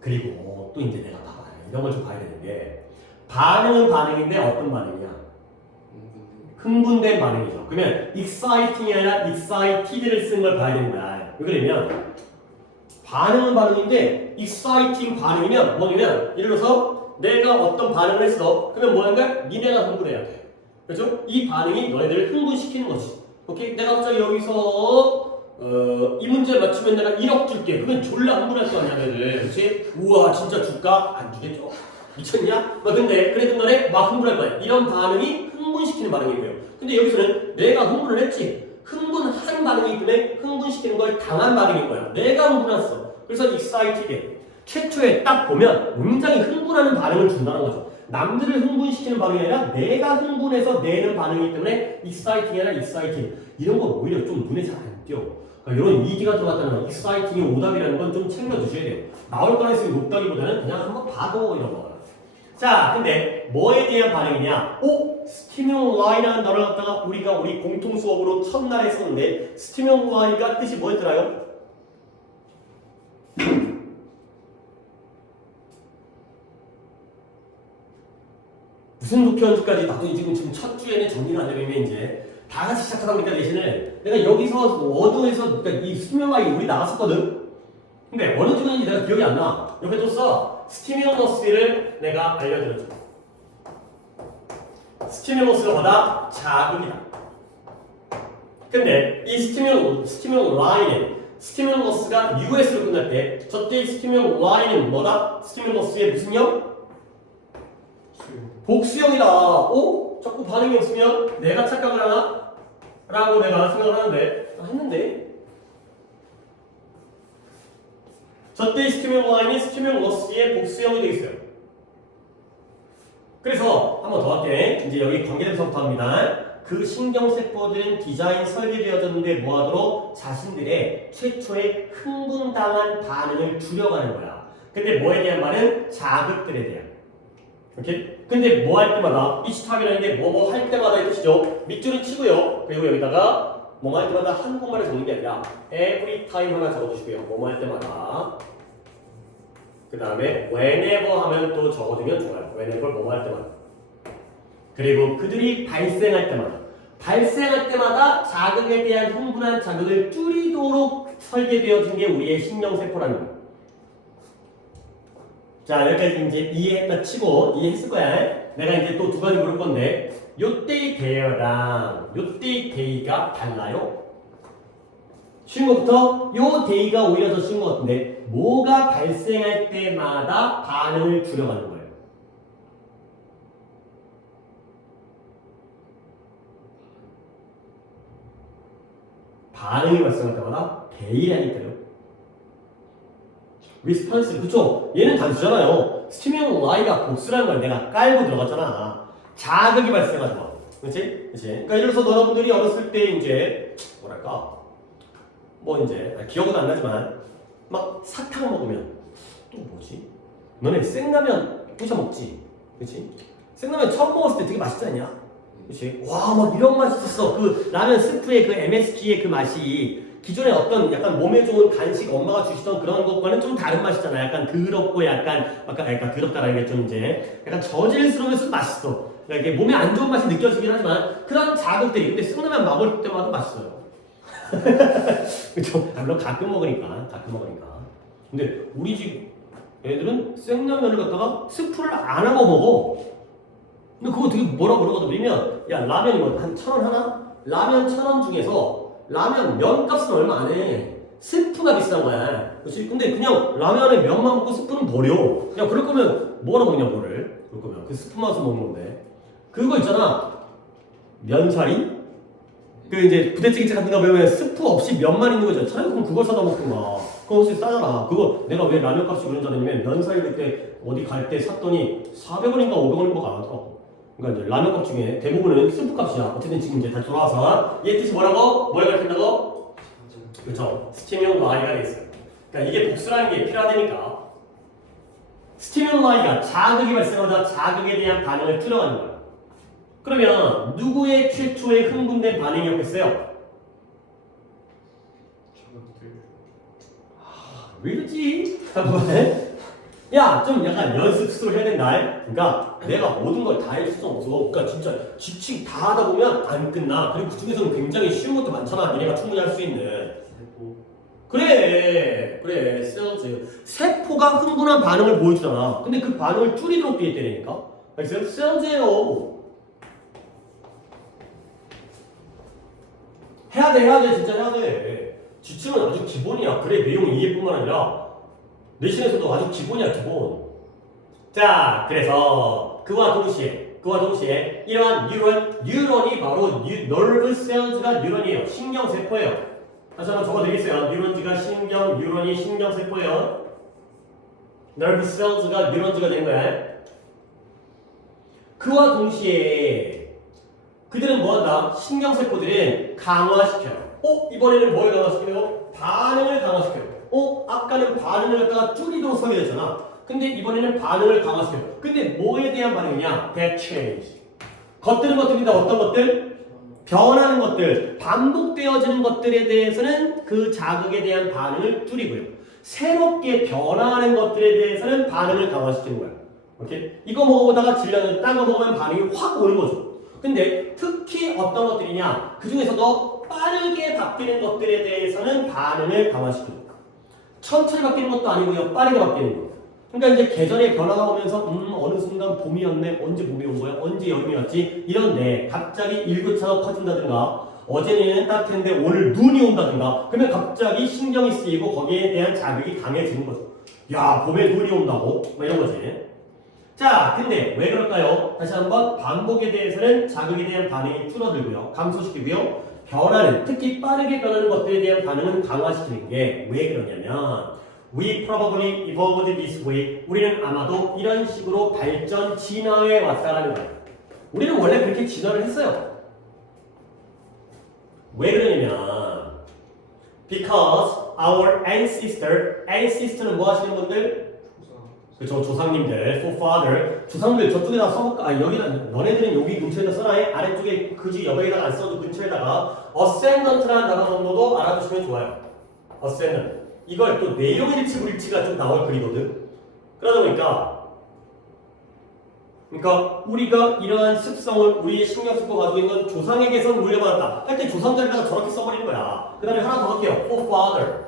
그리고 또 이제 내가 봐봐요. 이런 걸 좀 봐야 되는 게 반응은 반응인데 어떤 반응이야? 흥분된 반응이죠. 그러면 exciting이 아니라 excited를 쓴 걸 봐야 되는 거야. 왜 그러냐면 반응은 반응인데 exciting 반응이면 뭐냐면 예를 들어서 내가 어떤 반응을 했어. 그러면 뭐냐면 니네가 흥분해야 돼. 그렇죠? 이 반응이 너희들을 흥분시키는 거지. 오케이? 내가 갑자기 여기서 이 문제 맞추면 내가 1억 줄게. 그러면 졸라 흥분할 거 아니야, 너희들. 그렇지? 우와 진짜 줄까? 안 주겠죠? 미쳤냐? 근데 그래도 간에 막 흥분할 거야. 이런 반응이 흥분시키는 반응이고요. 근데 여기서는 내가 흥분을 했지. 흥분한 반응이기 때문에 흥분시키는 걸 당한 반응인 거야. 내가 흥분했어. 그래서 excited. 최초에 딱 보면 굉장히 흥분하는 반응을 준다는 거죠. 남들을 흥분시키는 반응이 아니라 내가 흥분해서 내는 반응이기 때문에 exciting이 아니라 exciting. 이런 건 오히려 좀 눈에 잘 안 띄어. 그러니까 이런 ED가 들어갔다는 건 exciting의 오답이라는 건 좀 챙겨주셔야 돼요. 나올 가능성이 높다기보다는 그냥 한번 봐도 이런 거. 자, 근데 뭐에 대한 반응이냐? 스티뮬라이라는 단어를 갖다가 우리가 우리 공통 수업으로 첫날에 썼는데 스티뮬라이가 뜻이 뭐였더라요? 무슨 독해원지까지 나도 지금 첫 주에는 정리가 안 되면 이제 다 같이 시작하다 보니까 대신에 내가 여기서 워드에서 그러니까 이 스티뮬라이 우리 나왔었거든? 근데 어느 주인지 내가 기억이 안 나. 옆에 또 써. 스티뮬러스를 내가 알려드렸죠. 스티뮬러스가 뭐다? 자극이다. 근데 이 스티뮬라이는 스티뮬러스가 US로 끝날 때 저때 스티뮬라이는 뭐다? 스티뮬러스의 무슨 형? 복수형이다. 어? 자꾸 반응이 없으면 내가 착각을 하나? 라고 내가 생각을 하는데 했는데 저때 스티뮬 라인이 스티뮬 러스의 복수형이 되겠어요. 그래서 한 번 더 할게. 이제 여기 관계대명사부터 합니다. 그 신경세포들은 디자인 설계되어졌는데 뭐하도록 자신들의 최초의 흥분당한 반응을 줄여가는 거야. 근데 뭐에 대한 말은 자극들에 대한. 오케이? 근데 뭐 할 때마다 이 스탑이라는 게 뭐 할 때마다의 뜻이죠. 밑줄은 치고요. 그리고 여기다가 뭐 할 때마다 한국말을 적는 게 아니라 every time 하나 적어주시고요. 뭐 할 때마다. 그 다음에 whenever 하면 또 적어두면 좋아요. whenever 뭐 할 때마다. 그리고 그들이 발생할 때마다 자극에 대한 흥분한 자극을 줄이도록 설계되어진 게 우리의 신경세포라는 거예요. 자, 여기까지 이제 이해했다 치고 이해했을 거야. 내가 이제 또 두 가지 물을 건데 요때의 대여랑 요때의 데이가 달라요? 쉬운 것부터 요 데이가 오히려 더 쉬운 것 같은데 뭐가 발생할 때마다 반응을 줄여가는 거예요. 반응이 발생할 때마다 데이라니까요. 리스폰스, 그쵸? 얘는 단수잖아요. 스티뮬 라이가 복수라는 걸 내가 깔고 들어갔잖아. 자극이 발생하지 마. 그치? 그치? 그러니까 예를 들어서 여러분들이 어렸을 때 이제 뭐랄까 뭐 이제 기억은 안 나지만 막 사탕 먹으면 또 뭐지? 너네 생라면 부셔 먹지? 그치? 생라면 처음 먹었을 때 되게 맛있지 않냐? 그치? 와, 막 이런 맛이 있었어. 그 라면 스프의 그 MSG의 그 맛이 기존에 어떤 약간 몸에 좋은 간식 엄마가 주시던 그런 것과는 좀 다른 맛이잖아. 약간 더럽고 약간 더럽다라는 게 좀 이제 약간 저질스러우면서 맛있어. 그러니까 이게 몸에 안 좋은 맛이 느껴지긴 하지만 그런 자극들이 근데 생라면 먹을 때마다 맛있어요. 그쵸? 물론 가끔 먹으니까. 근데 우리 집 애들은 생라면을 갖다가 스프를 안 하고 먹어. 근데 그거 되게 뭐라 그러거든. 왜냐면 야 라면이 뭐 한 1,000원 하나? 라면 1,000원 중에서 라면 면값은 얼마 안 해. 스프가 비싼 거야. 그렇지? 근데 그냥 라면에 면만 먹고 스프는 버려. 그냥 그럴 거면 뭐라 먹냐 뭐를. 그럴 거면 그 스프 맛을 먹는 건데. 그거 있잖아. 면사리? 그 이제 부대찌개 같은 거 보면 스프 없이 면만 있는 거죠. 차라리 그럼 그걸 사다 먹든가. 그거 훨씬 싸잖아. 그거 내가 왜 라면 값이 그런 줄 알았냐면 면사리 그때 어디 갈 때 샀더니 400원인가 500원인가 안 하더라고. 그러니까 이제 라면 값 중에 대부분은 스프 값이야. 어쨌든 지금 이제 다 돌아와서 얘 뜻이 뭐라고? 뭘 가르친다고? 그렇죠. 스티뮬 라이가 돼 있어요. 그러니까 이게 복수라는 게 필요하다니까. 스티뮬 라이가 자극이 발생하다 자극에 대한 반응을 줄여가는 거야. 그러면 누구의 최초의 흥분된 반응이었겠어요? 왜 이러지? 야, 좀 약간 연습 스스로 해야 된다. 그러니까 내가 모든 걸 다 할 수는 없어. 그러니까 진짜 지침 다 하다 보면 안 끝나. 그리고 그 중에서는 굉장히 쉬운 것도 많잖아. 얘네가 충분히 할 수 있는. 그래, 셀즈. 세포가 흥분한 반응을 보여주잖아. 근데 그 반응을 줄이도록 돼 있다니까. 알겠어요? 셀즈예요. 해야 돼, 진짜 해야 돼. 지침은 아주 기본이야. 그래, 내용 이해뿐만 아니라 내신에서도 아주 기본이야, 기본. 자, 그래서 그와 동시에 이러한 뉴런이 바로 nerve cells가 뉴런이에요. 신경세포예요. 다시 한번 적어드리겠어요. 뉴런이 신경세포예요. nerve cells가 뉴런지가 된 거야. 그와 동시에 그들은 뭐한다? 신경세포들은 강화시켜요. 이번에는 뭘 강화시켜요? 반응을 강화시켜요. 아까는 반응을 갖다가 줄이도록 설계됐잖아. 근데 이번에는 반응을 강화시켜요. 근데 뭐에 대한 반응이냐? That change. 것들입니다. 어떤 것들? 변하는 것들, 반복되어지는 것들에 대해서는 그 자극에 대한 반응을 줄이고요. 새롭게 변화하는 것들에 대해서는 반응을 강화시키는 거야. 오케이? 이거 먹어보다가 질려는 딴 거 먹으면 반응이 확 오는 거죠. 근데 특히 어떤 것들이냐? 그 중에서도 빠르게 바뀌는 것들에 대해서는 반응을 강화시킵니다. 천천히 바뀌는 것도 아니고요. 빠르게 바뀌는 거. 그러니까 이제 계절의 변화가 오면서 어느 순간 봄이었네. 언제 봄이 온 거야? 언제 여름이 왔지? 이런데 갑자기 일교차가 커진다든가 어제는 따뜻했는데 오늘 눈이 온다든가 그러면 갑자기 신경이 쓰이고 거기에 대한 자극이 강해지는 거죠. 야, 봄에 눈이 온다고? 뭐 이런 거지. 자, 근데 왜 그럴까요? 다시 한번 반복에 대해서는 자극에 대한 반응이 줄어들고요. 감소시키고요. 변화는 특히 빠르게 변하는 것들에 대한 반응은 강화시키는 게 왜 그러냐면 We probably evolved this way. 우리는 아마도 이런 식으로 발전, 진화해 왔다라는 거예요. 우리는 원래 그렇게 진화를 했어요. 왜 그러냐면 Because our ancestor는 뭐 하시는 분들? 그쵸, 조상님들, forefather, 조상들 저쪽에다 써볼까? 아, 여기다, 너네들은 여기 근처에다 써라. 아래쪽에 그지 여기다가 안 써도 근처에다가 ascendant라는 단어 정도도 알아두시면 좋아요. ascendant. 이걸 또 내용일치 불일치가 좀 나올 글이거든. 그러다 보니까 그러니까 우리가 이러한 습성을 우리의 신경 쓰고 가지고 있는 건 조상에게서 물려받았다. 할 때 조상자리다가 저렇게 써버리는 거야. 그 다음에 하나 더 할게요. forefather.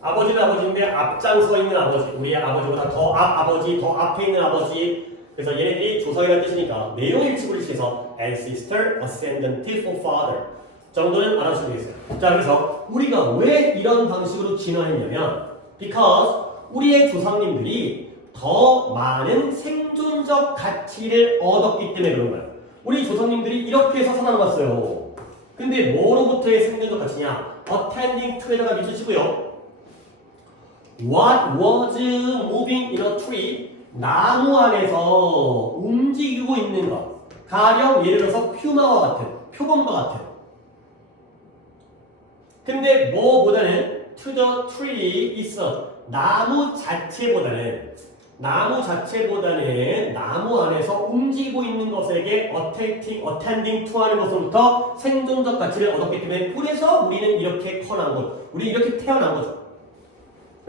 아버지는 아버지인데 앞장서 있는 아버지. 우리의 아버지보다 더 아버지, 더 앞에 있는 아버지. 그래서 얘네들이 조상이라는 뜻이니까 내용일치 불일치해서 ancestor, ascendant, forefather 정도는 알아주시면 되겠어요. 자, 그래서 우리가 왜 이런 방식으로 진화했냐면 because 우리의 조상님들이 더 많은 생존적 가치를 얻었기 때문에 그런 거예요. 우리 조상님들이 이렇게 해서 살아남았어요. 근데 뭐로부터의 생존적 가치냐? attending to에다가 미치시고요. What was moving in a tree? 나무 안에서 움직이고 있는 것. 가령 예를 들어서 퓨마와 같은, 표범과 같은. 근데 뭐보다는 to the tree 있어. 나무 자체보다는 나무 안에서 움직이고 있는 것에게 attending to 하는 것으로부터 생존적 가치를 얻었기 때문에 그래서 우리는 이렇게 커난 것, 우리 이렇게 태어난 거죠.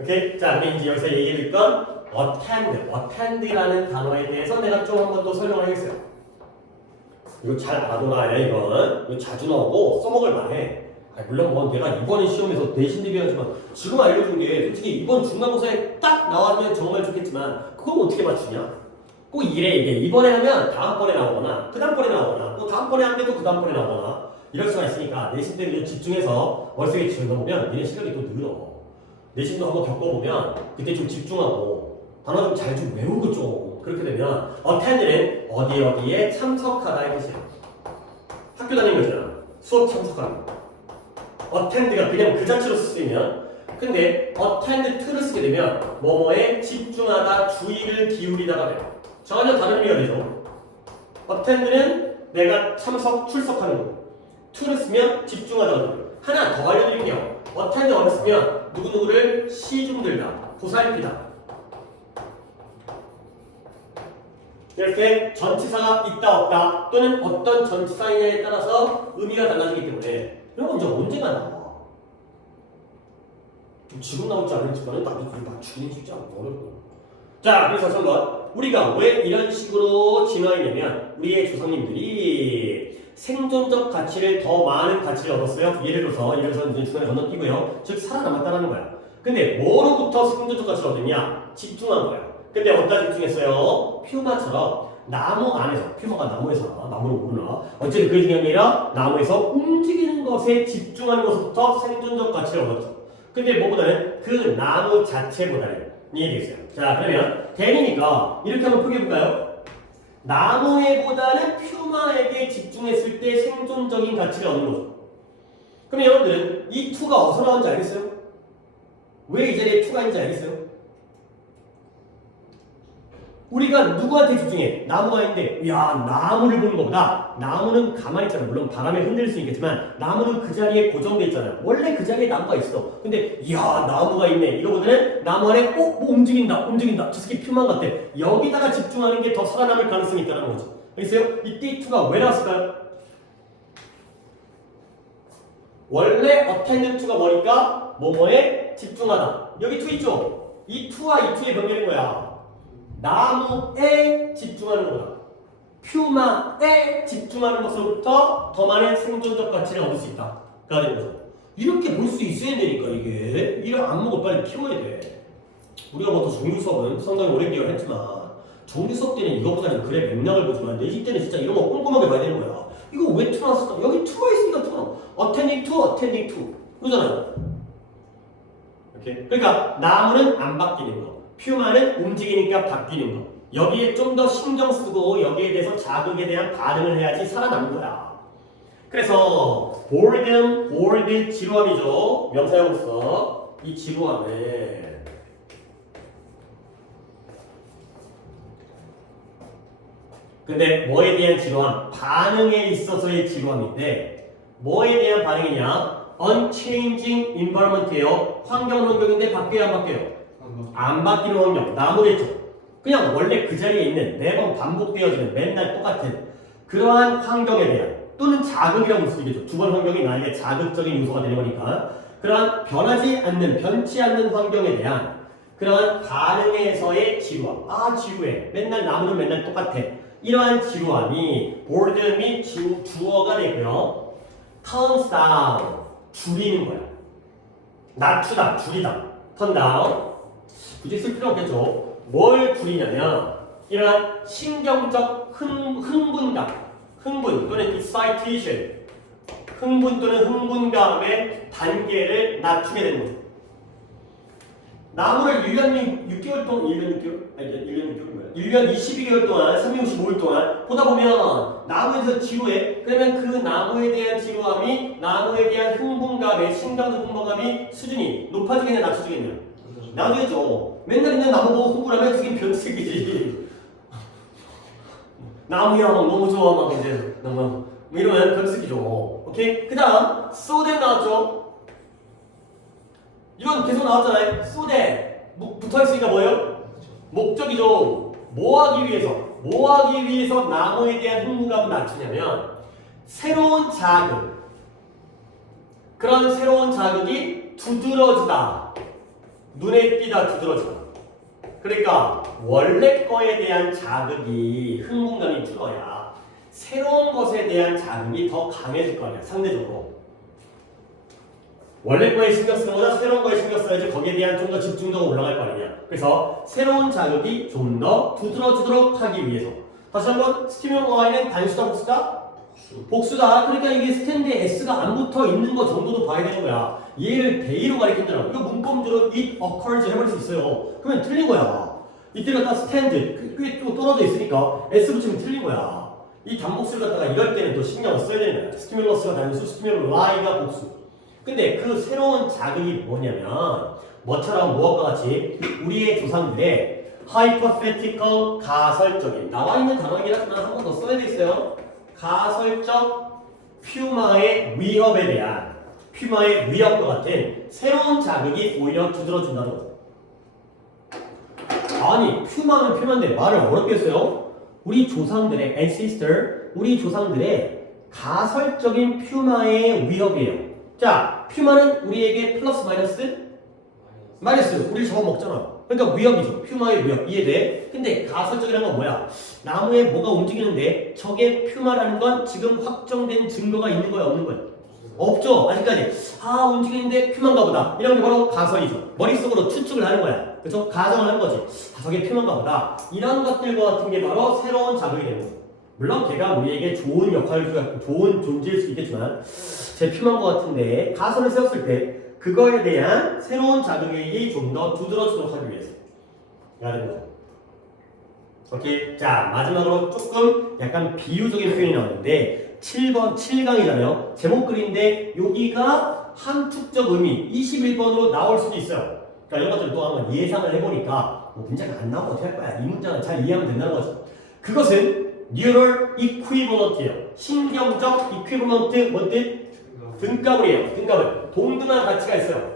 오케이? 자, 근데 이제 여기서 얘기해줄 건 attend라는 단어에 대해서 내가 좀 한 번 더 설명을 하겠어요. 이거 잘 알아둬라, 이건. 이거 자주 나오고 써먹을 만해. 물론 뭐 내가 이번 시험에서 대신 대비하지만 지금 알려준 게 솔직히 이번 중간고사에 딱 나와주면 정말 좋겠지만 그걸 어떻게 맞추냐? 꼭 이래 이게 이번에 하면 다음번에 나오거나 그 다음번에 나오거나 또 다음번에 안 돼도 그 다음번에 나오거나 이럴 수가 있으니까 내신 때 집중해서 머릿속에 집어넣으면 니네 실력이 또 늘어. 내신도 한번 겪어보면 그때 좀 집중하고 단어 좀 잘 좀 외우고 좀 그렇게 되면 attend는 어디에 참석하다의 뜻이에요. 학교 다니는 거잖아. 수업 참석하는 거. attend가 그냥 그 자체로 쓰이면 근데 attend to를 쓰게 되면 뭐뭐에 집중하다, 주의를 기울이다가 돼요. 전혀 다른 의미가 되죠. attend는 내가 출석하는 거고 to를 쓰면 집중하다가 돼요. 하나 더 알려드릴게요. attend를 쓰면 누구누구를 시중들다, 보살피다. 이렇게 전치사가 있다 없다 또는 어떤 전치사이냐에 따라서 의미가 달라지기 때문에 이런 건 이제 언제가 나와? 지금 나올지 않을지만은 나도 그걸 맞추기는 쉽지 않고 어렵고. 자, 그래서 한번 우리가 왜 이런 식으로 진화했냐면 우리의 조상님들이 생존적 가치를 더 많은 가치를 얻었어요. 예를 들어서 이제 중간에 건너뛰고요. 즉 살아남았다는 거야. 근데 뭐로부터 생존적 가치를 얻었냐? 집중한 거야. 근데 어디다 집중했어요? 퓨마처럼 나무 안에서, 퓨마가 나무에서 나와, 나무를 모르나? 어쨌든 그게 중요한 게 아니라 나무에서 움직이는 것에 집중하는 것부터 생존적 가치를 얻었죠. 근데 뭐보다는 그 나무 자체보다는 이해되겠어요. 자, 그러면 대니니까 이렇게 한번 표기해볼까요? 나무에보다는 퓨마에게 집중했을 때 생존적인 가치를 얻는 거죠. 그럼 여러분들은 이 투가 어디서 나온지 알겠어요? 왜 이 자리에 투가 있는지 알겠어요? 우리가 누구한테 집중해? 나무가 있는데 야 나무를 보는 것보다 나무는 가만히 있잖아. 물론 바람에 흔들릴 수 있겠지만 나무는 그 자리에 고정돼 있잖아요. 원래 그 자리에 나무가 있어. 근데 야 나무가 있네. 이거보다는 나무 안에 뭐 움직인다. 저 새끼 퓨만 같아. 여기다가 집중하는 게 더 살아남을 가능성이 있다는 거죠. 알겠어요? 이때 투가 왜 나왔을까요? 원래 attend to가 뭐니까 뭐뭐에 집중하다. 여기 투 있죠? 이 투와 이 투의 변경인 거야. 나무에 집중하는 거다. 퓨마에 집중하는 것으로부터 더 많은 생존적 가치를 얻을 수 있다. 가 되는 거죠. 이렇게 볼 수 있어야 되니까 이게 이런 안목을 빨리 키워야 돼. 우리가 뭐 또 정규 수업은 상당히 오랜 기간 했지만 정규 수업 때는 이거보다는 글의 맥락을 보지만 내신 때는 진짜 이런 거 꼼꼼하게 봐야 되는 거야. 이거 왜 투 나왔을까? 여기 투가 있으니까 투 나와. attending to 그러잖아요. 이렇게. 그러니까 나무는 안 바뀌는 거. 퓨마는 움직이니까 바뀌는 거. 여기에 좀 더 신경 쓰고 여기에 대해서 자극에 대한 반응을 해야지 살아남는 거야. 그래서 boredom 지루함이죠. 명사형으로서 이 지루함을 근데 뭐에 대한 지루함? 반응에 있어서의 지루함인데 뭐에 대한 반응이냐? unchanging environment예요. 환경인데 바뀌어요 안 바뀌어요? 안 바뀌는 환경. 나무랬죠. 그냥 원래 그 자리에 있는 매번 반복되어지는 맨날 똑같은 그러한 환경에 대한 또는 자극이라고 볼 수 있겠죠. 주변 환경이 나에게 자극적인 요소가 되는 거니까 그러한 변하지 않는 변치 않는 환경에 대한 그러한 반응에서의 지루함. 아 지루해. 맨날 나무는 맨날 똑같아. 이러한 지루함이 boredom이 주어가 되고요. turns down 줄이는 거야. 낮추다, 줄이다. turn down. 굳이 쓸 필요 없겠죠. 뭘 줄이냐면 이러한 신경적 흥분 또는 excitation, 흥분 또는 흥분감의 단계를 낮추게 되는 거죠. 나무를 1년 6개월 동안 1년 6개월? 아니 1년 6개월 뭐야? 1년 22개월 동안 365일 동안 보다 보면 나무에서 지루해. 그러면 그 나무에 대한 지루함이 나무에 대한 흥분감의 신경적 흥분감이 수준이 높아지겠냐 낮춰지겠냐? 낮아지겠죠. 맨날 있는 나무 보고 흥분하면 그게 변색이지. 나무야 막 너무 좋아 막 이제 너무 뭐 이러면 변색이죠. 오케이? 그 다음 so that 나왔죠? 이건 계속 나왔잖아요. so that 붙어있으니까 뭐예요? 목적이죠. 뭐 하기 위해서 나무에 대한 흥분감을 낮추냐면 새로운 자극 그런 새로운 자극이 두드러지다 눈에 띄다 두드러지다 그러니까 원래 거에 대한 자극이 흥분감이 줄어야 새로운 것에 대한 자극이 더 강해질 거 아니야 상대적으로 원래 거에 신경 쓰는 거보다 새로운 거에 신경 써야지 거기에 대한 좀 더 집중도가 올라갈 거 아니냐. 그래서 새로운 자극이 좀 더 두드러지도록 하기 위해서. 다시 한번 스티뮬 Y는 단수다 복수다? 복수다. 그러니까 이게 스탠드에 S가 안 붙어 있는 거 정도도 봐야 되는 거야. 얘를 대의로 가리킨다는 이거 문법적으로 it occurs 해버릴 수 있어요. 그러면 틀린 거야. 이때 갖다 스탠드 그게 또 떨어져 있으니까 S 붙이면 틀린 거야. 이 단복수를 갖다가 이럴 때는 또 신경을 써야 되는 거야. 스티뮬러스가 단수, 스티뮬 Y가 복수. 근데 그 새로운 자극이 뭐냐면 뭐처럼 무엇과 같이 우리의 조상들의 hypothetical 가설적인 나와 있는 단어이긴 하지만 한 번 더 써야 되겠어요. 가설적 퓨마의 위협에 대한 퓨마의 위협과 같은 새로운 자극이 오히려 두드러진다는 거죠. 아니 퓨마는 퓨마인데 말을 어렵게 했어요. 우리 조상들의 ancestor 우리 조상들의 가설적인 퓨마의 위협이에요. 자, 퓨마는 우리에게 플러스 마이너스? 마이너스. 우리 잡아먹잖아. 그러니까 위협이죠. 퓨마의 위협. 이해돼? 근데 가설적이라는 건 뭐야? 나무에 뭐가 움직이는데 저게 퓨마라는 건 지금 확정된 증거가 있는 거야? 없는 거야? 없죠. 아직까지. 아 움직이는데 퓨마인가 보다. 이런 게 바로 가설이죠. 머릿속으로 추측을 하는 거야. 그래서 가정을 하는 거지. 아, 저게 퓨마인가 보다. 이런 것들과 같은 게 바로 새로운 자극이 되는 거야. 물론 걔가 우리에게 좋은 역할을 해주고 좋은 존재일 수 있겠지만 제 퓨마인 것 같은데 가설을 세웠을 때 그거에 대한 새로운 자극이 좀 더 두드러지도록 하기 위해서 라는 거죠. 오케이. 자 마지막으로 조금 약간 비유적인 표현이 나오는데 7강이잖아요. 제목 글인데 여기가 함축적 의미 21번으로 나올 수도 있어요. 그러니까 이런 것들을 또 한번 예상을 해보니까 뭐 문제가 안 나오면 어떻게 할 거야. 이 문장은 잘 이해하면 된다는 거죠. 그것은 neural equivalent예요. 신경적 equivalent 뭔뜻? 등가물이에요. 등가물. 동등한 가치가 있어요.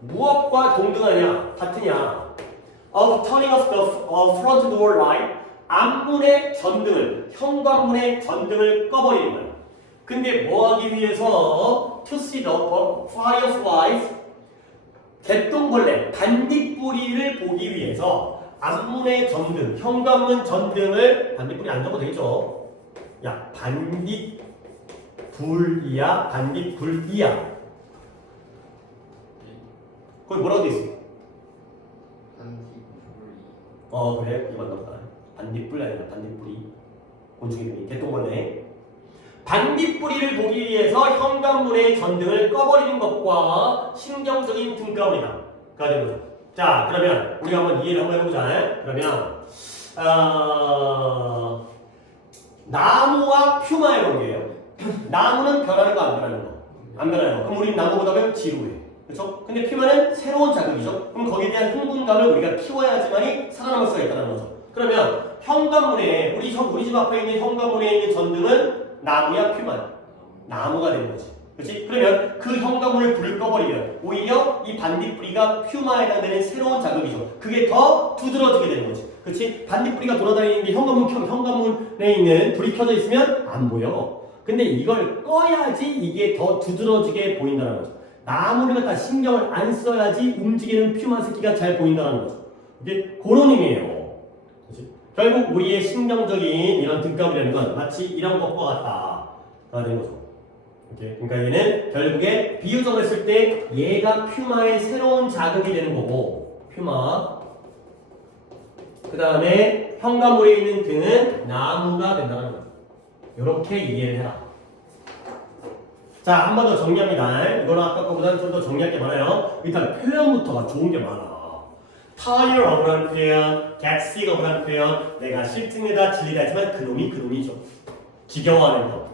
무엇과 동등하냐? 같으냐? Of turning off the front door light. 앞문의 전등을, 현관문의 전등을 꺼버리는 거예요. 근데 뭐 하기 위해서? To see the fireflies. 개똥벌레, 반딧불이를 보기 위해서 앞문의 전등, 현관문 전등을 반딧불이 안 잡아도 되겠죠? 야, 반딧불이야, 반딧불이야. 거기 뭐라고 돼 있어? 반딧불이. 그래? 이거 맞다. 반딧불이 아니라 반딧불이. 곤충 이름이 개똥벌레. 반딧불이를 보기 위해서 현관문의 전등을 꺼버리는 것과 신경적인 등가물이다. 가 되는 거죠. 자, 그러면 우리가 한번 이해를 한번 해보자. 그러면 나무와 퓨마의 관계예요. 나무는 변하는 거 안 변하는 거? 안 변해요. 그럼 우리는 나무보다 면 지루해. 그렇죠? 근데 퓨마는 새로운 자극이죠. 그럼 거기에 대한 흥분감을 우리가 키워야지만이 살아남을 수가 있다는 거죠. 그러면 현관문에 우리 집 앞에 있는 현관문에 있는 전등은 나무야 퓨마야? 나무가 되는 거지. 그렇지? 그러면 그 현관문을 불을 꺼버리면 오히려 이 반딧불이가 퓨마에 해당되는 새로운 자극이죠. 그게 더 두드러지게 되는 거지. 그렇지? 반딧불이가 돌아다니는데 현관문에 있는 불이 켜져 있으면 안 보여. 근데 이걸 꺼야지 이게 더 두드러지게 보인다는 거죠. 나무를 갖다 신경을 안 써야지 움직이는 퓨마 새끼가 잘 보인다는 거죠. 이게 그런 의미예요. 그렇지? 결국 우리의 신경적인 이런 등감이라는 건 마치 이런 것과 같다가 되는 거죠. 오케이? 그러니까 얘는 결국에 비유적으로 했을 때 얘가 퓨마의 새로운 자극이 되는 거고, 퓨마. 그 다음에 현관문에 있는 등은 나무가 된다는 거죠. 이렇게 이해를 해라. 자, 한 번 더 정리합니다. 이거는 아까 거보다는 좀 더 정리할 게 많아요. 일단 표현부터가 좋은 게 많아. tireof라는 표현, get sick of라는 표현, 내가 실증내다 진리다 하지만 그놈이죠. 지겨워하는 거.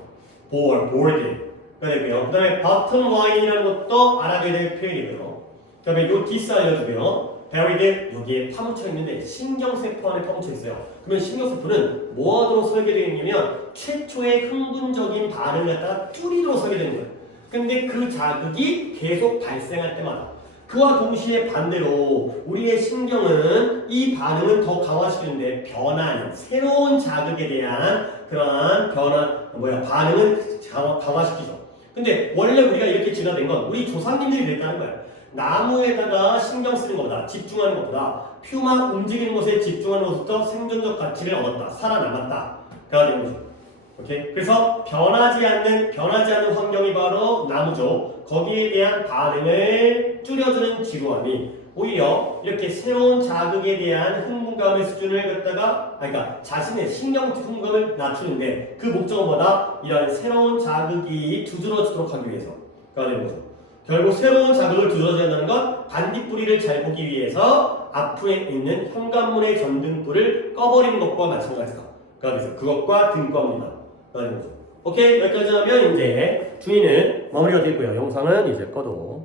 bored. 그 다음에 bottom line이라는 것도 알아둬야 될 표현이고요. 그 다음에 요 디스 알려주고요. buried, 여기에 파묻혀 있는데 신경세포 안에 파묻혀 있어요. 그러면 신경세포는 뭐 하도록 설계되어 있냐면 최초의 흥분적인 반응을 갖다가 뚫리도록 설계되는 거예요. 근데 그 자극이 계속 발생할 때마다 그와 동시에 반대로 우리의 신경은 이 반응을 더 강화시키는데 변화는 새로운 자극에 대한 그러한 반응을 강화시키죠. 근데 원래 우리가 이렇게 진화된 건 우리 조상님들이 그랬다는 거야. 나무에다가 신경 쓰는 것보다 집중하는 것보다 퓨마 움직이는 것에 집중하는 것부터 생존적 가치를 얻었다. 살아남았다. 가 되는 거죠. 오케이? 그래서 변하지 않는 환경이 바로 나무죠. 거기에 대한 반응을 줄여주는 지루함이 오히려 이렇게 새로운 자극에 대한 흥분감의 수준을 그러니까 자신의 신경 흥분감을 낮추는데 그 목적은 뭐다? 이런 새로운 자극이 두드러지도록 하기 위해서가 되는 거죠. 결국 새로운 자극을 두드러져야 한다는 건 반딧불이를 잘 보기 위해서 앞에 있는 현관문의 전등불을 꺼버리는 것과 마찬가지다. 그래서 그것과 등꺼입니다. 오케이, 여기까지 하면 이제 중위는 마무리가 되고요. 영상은 이제 꺼도